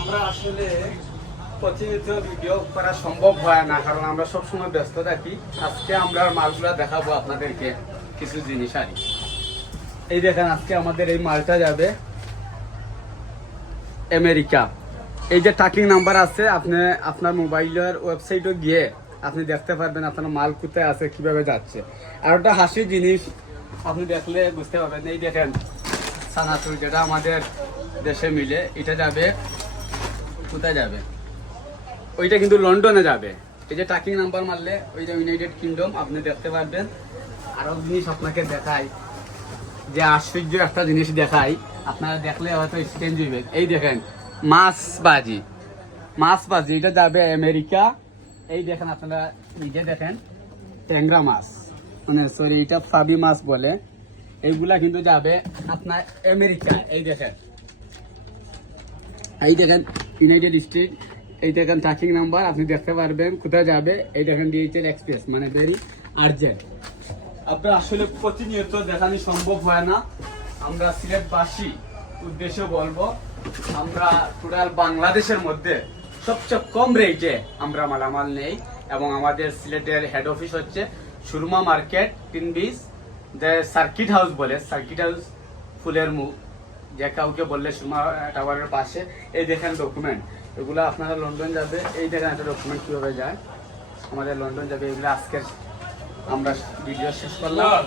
আমরা আসলে প্রতিনিয়ত ভিডিও করা সম্ভব হয় না, কারণ আমরা সবসময় ব্যস্ত থাকি। আজকে আমরা মালগুলা দেখাবো আপনাদেরকে কিছু জিনিস। আর এই দেখেন, আজকে আমাদের এই মালটা যাবে আমেরিকা। এই যে ট্র্যাকিং নাম্বার আছে, আপনি আপনার মোবাইলের ওয়েবসাইটে গিয়ে আপনি দেখতে পারবেন আপনার মাল কোথায় আছে, কিভাবে যাচ্ছে। আর ওটা হাসির জিনিস, আপনি দেখলে বুঝতে পারবেন। এই দেখেন সানাতুর, যেটা আমাদের দেশে মিলে, এটা যাবে কোথায় যাবে, ওইটা কিন্তু লন্ডনে যাবে। এই যে ট্র্যাকিং নাম্বার মারলে ওইটা ইউনাইটেড কিংডম, আপনি দেখতে পারবেন। আরো জিনিস আপনাকে দেখাই, যে আশ্চর্য একটা জিনিস দেখাই, আপনারা দেখলে হয়তো এক্সচেঞ্জ হইবে। এই দেখেন মাছবাজি, এটা যাবে আমেরিকা। এই দেখেন, আপনারা নিজে দেখেন ট্যাংরা মাছ, মানে সরি এটা ফাবি মাছ বলে, এইগুলা কিন্তু যাবে আপনার আমেরিকা। এই দেখেন ইউনাইটেড স্টেট। এই দেখেন ট্র্যাকিং নাম্বার, আপনি দেখতে পারবেন কোথায় যাবে। এই দেখেন ডিএইচএল এক্সপ্রেস, মানে ভেরি আর্জেন্ট। আপনার আসলে প্রতিনিয়ত দেখানো সম্ভব হয় না। আমরা সিলেটবাসী উদ্দেশ্যে বলবো, আমরা টোটাল বাংলাদেশের মধ্যে সবচেয়ে কম রেটে আমরা মালামাল নেই। এবং আমাদের সিলেটের হেড অফিস হচ্ছে সুরমা মার্কেট 3 যে সার্কিট হাউস বলে, সার্কিট হাউস ফুলের মুখ, যে কাউকে বললে সুরমা টাওয়ারের পাশে। এই দেখেন ডকুমেন্ট, এগুলো আপনারা লন্ডন যাবে। এই দেখেন একটা ডকুমেন্ট কীভাবে যায়, আমাদের লন্ডন যাবে। এগুলো আজকের আমরা ভিডিও শেষ করলাম।